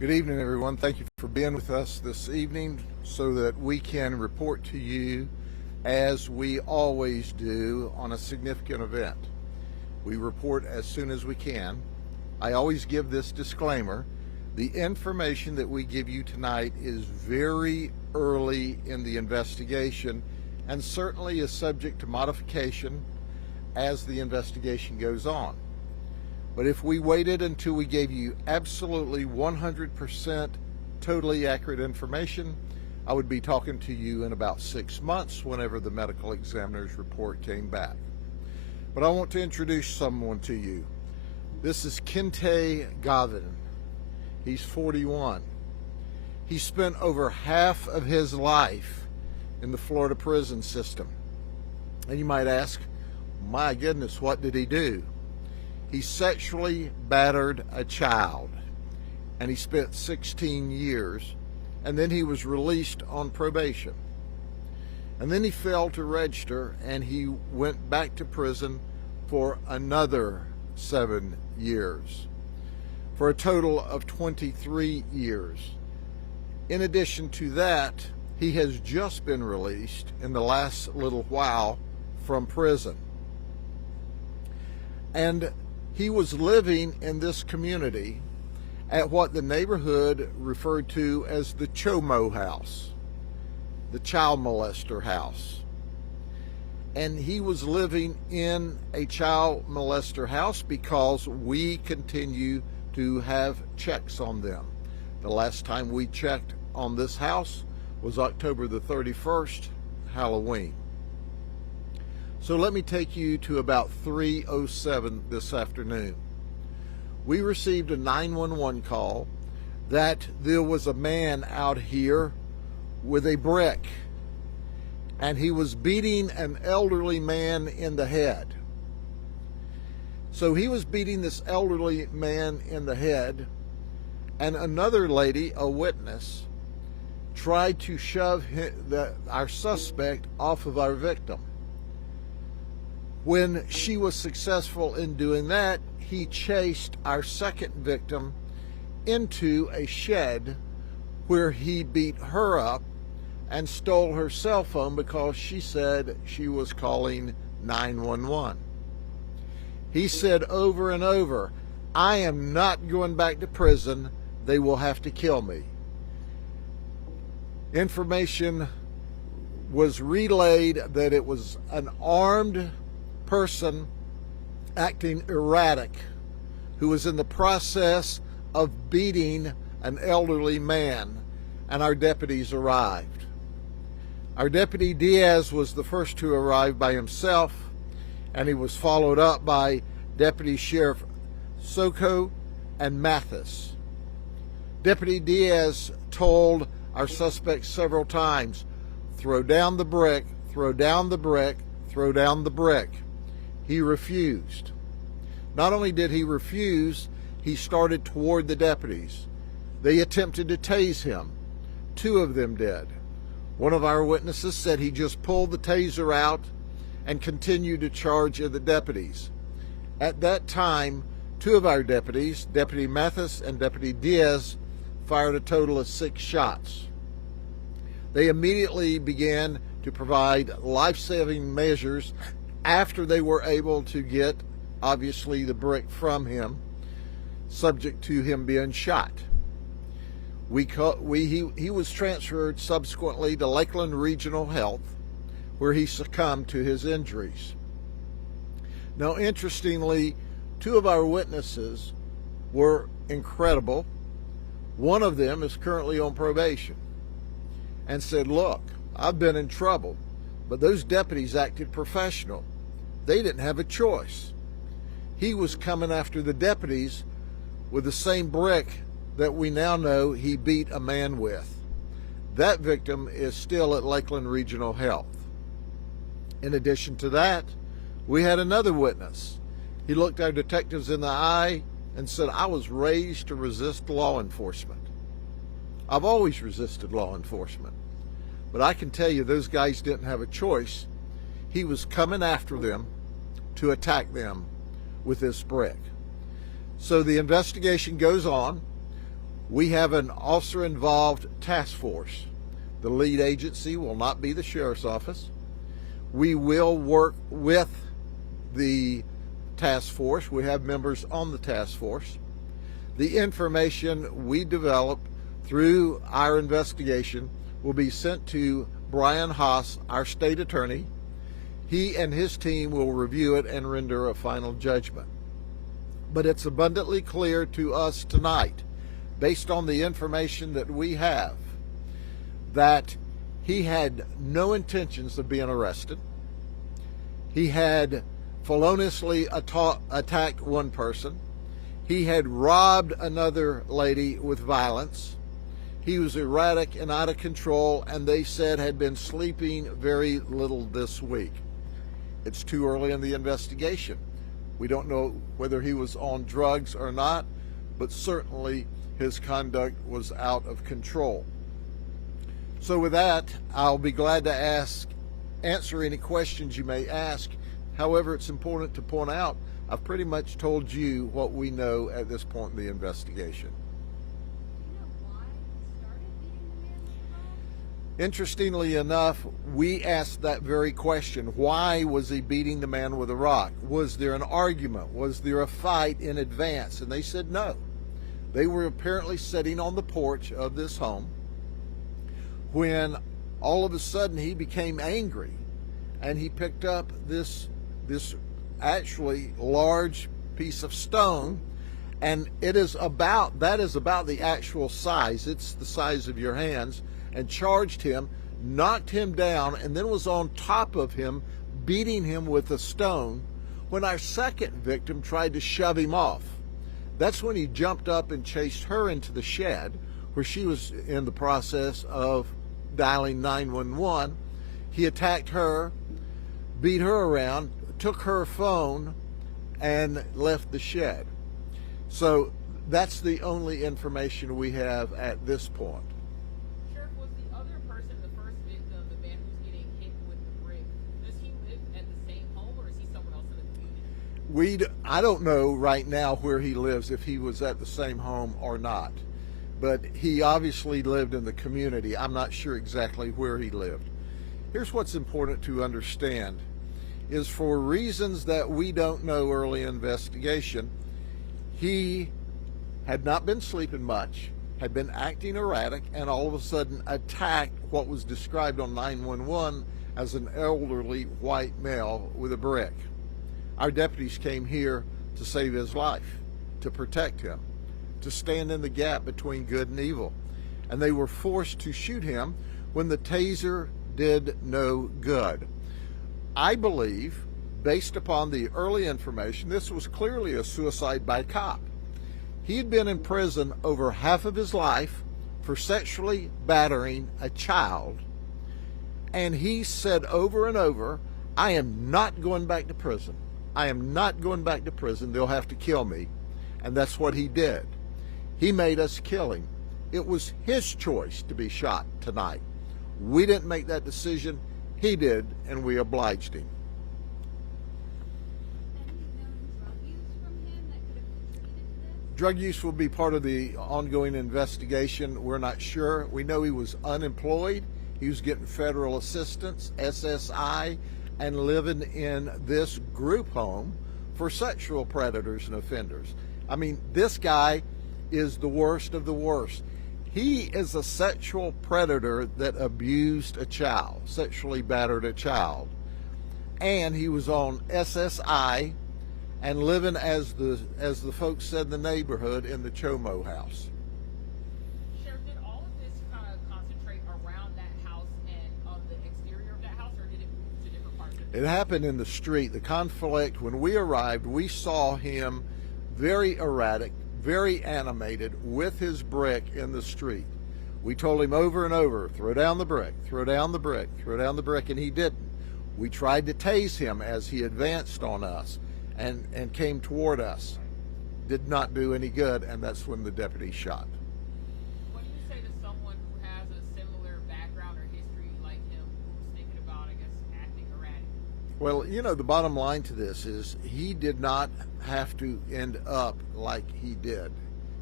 Good evening, everyone. Thank you for being with us this evening so that we can report to you as we always do on a significant event. We report as soon as we can. I always give this disclaimer. The information that we give you tonight is very early in the investigation and certainly is subject to modification as the investigation goes on. But if we waited until we gave you absolutely 100% totally accurate information, I would be talking to you in about 6 months whenever the medical examiner's report came back. But I want to introduce someone to you. This is Kente Gavin. He's 41. He spent over half of his life in the Florida prison system. And you might ask, my goodness, what did he do? He sexually battered a child, and he spent 16 years, and then he was released on probation. And then he failed to register, and he went back to prison for another 7 years, for a total of 23 years. In addition to that, he has just been released in the last little while from prison. And he was living in this community at what the neighborhood referred to as the Chomo house, the child molester house. And he was living in a child molester house because we continue to have checks on them. The last time we checked on this house was October the 31st, Halloween. So let me take you to about 3:07 this afternoon. We received a 911 call that there was a man out here with a brick, and he was beating an elderly man in the head. So he was beating this elderly man in the head, and another lady, a witness, tried to shove our suspect off of our victim. When she was successful in doing that, he chased our second victim into a shed where he beat her up and stole her cell phone because she said she was calling 911. He said over and over, "I am not going back to prison. They will have to kill me." Information was relayed that it was an armed person acting erratic who was in the process of beating an elderly man, and our deputies arrived. Our deputy Diaz was the first to arrive by himself, and he was followed up by Deputy Sheriff Soko and Mathis. Deputy Diaz told our suspect several times, "Throw down the brick, throw down the brick, throw down the brick." He refused. Not only did he refuse, he started toward the deputies. They attempted to tase him. 2 of them did. One of our witnesses said he just pulled the taser out and continued to charge at the deputies. At that time, 2 of our deputies, Deputy Mathis and Deputy Diaz, fired a total of 6 shots. They immediately began to provide life-saving measures after they were able to get, obviously, the brick from him, subject to him being shot. He was transferred subsequently to Lakeland Regional Health, where he succumbed to his injuries. Now, interestingly, 2 of our witnesses were incredible. One of them is currently on probation and said, "Look, I've been in trouble, but those deputies acted professional. They didn't have a choice." He was coming after the deputies with the same brick that we now know he beat a man with. That victim is still at Lakeland Regional Health. In addition to that, we had another witness. He looked our detectives in the eye and said, "I was raised to resist law enforcement. I've always resisted law enforcement. But I can tell you those guys didn't have a choice. He was coming after them to attack them with this brick." So the investigation goes on. We have an officer-involved task force. The lead agency will not be the sheriff's office. We will work with the task force. We have members on the task force. The information we develop through our investigation will be sent to Brian Haas, our state attorney. He and his team will review it and render a final judgment. But it's abundantly clear to us tonight, based on the information that we have, that he had no intentions of being arrested. He had feloniously attacked one person. He had robbed another lady with violence. He was erratic and out of control, and they said had been sleeping very little this week. It's too early in the investigation. We don't know whether he was on drugs or not, but certainly his conduct was out of control. So with that, I'll be glad to answer any questions you may ask. However, it's important to point out, I've pretty much told you what we know at this point in the investigation. Interestingly enough, we asked that very question. Why was he beating the man with a rock? Was there an argument? Was there a fight in advance? And they said no. They were apparently sitting on the porch of this home when all of a sudden he became angry, and he picked up this actually large piece of stone, and that is about the actual size. It's the size of your hands, and charged him, knocked him down, and then was on top of him, beating him with a stone, when our second victim tried to shove him off. That's when he jumped up and chased her into the shed, where she was in the process of dialing 911. He attacked her, beat her around, took her phone, and left the shed. So that's the only information we have at this point. I don't know right now where he lives, if he was at the same home or not, but he obviously lived in the community. I'm not sure exactly where he lived. Here's what's important to understand, is for reasons that we don't know early investigation, he had not been sleeping much, had been acting erratic, and all of a sudden attacked what was described on 911 as an elderly white male with a brick. Our deputies came here to save his life, to protect him, to stand in the gap between good and evil. And they were forced to shoot him when the taser did no good. I believe, based upon the early information, this was clearly a suicide by cop. He had been in prison over half of his life for sexually battering a child, and he said over and over, I am not going back to prison. I am not going back to prison. They'll have to kill me. And that's what he did. He made us kill him. It was his choice to be shot tonight. We didn't make that decision. He did, and we obliged him. Drug use will be part of the ongoing investigation. We're not sure. We know he was unemployed. He was getting federal assistance, SSI, and living in this group home for sexual predators and offenders. I mean, this guy is the worst of the worst. He is a sexual predator that abused a child, sexually battered a child. And he was on SSI and living, as the folks said in the neighborhood, in the Chomo house. Sheriff, did all of this kind of concentrate around that house and on the exterior of that house, or did it move to different parts of it? It happened in the street. The conflict, when we arrived, we saw him very erratic, very animated, with his brick in the street. We told him over and over, throw down the brick, throw down the brick, throw down the brick, and he didn't. We tried to tase him as he advanced on us and came toward us. Did not do any good, and that's when the deputy shot. What do you say to someone who has a similar background or history like him, who's thinking about, I guess, acting erratic? Well, you know, the bottom line to this is he did not have to end up like he did.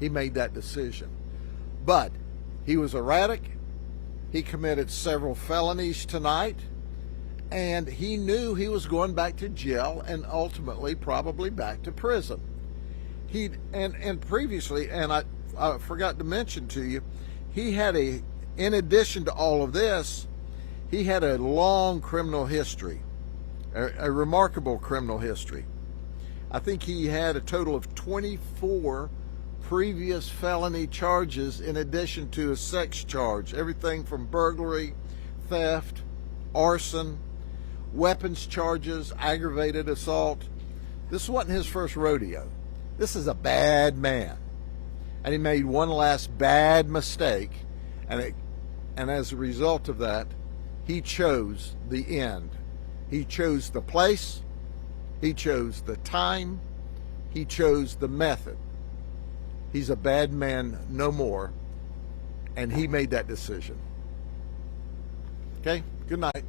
He made that decision. But he was erratic. He committed several felonies tonight, and he knew he was going back to jail and ultimately probably back to prison. And previously, and I forgot to mention to you, he had in addition to all of this, he had a long criminal history, a remarkable criminal history. I think he had a total of 24 previous felony charges in addition to a sex charge. Everything from burglary, theft, arson, weapons charges, aggravated assault. This wasn't his first rodeo. This is a bad man. And he made one last bad mistake, and as a result of that, he chose the end. He chose the place, he chose the time, he chose the method. He's a bad man no more, and he made that decision. Okay, good night.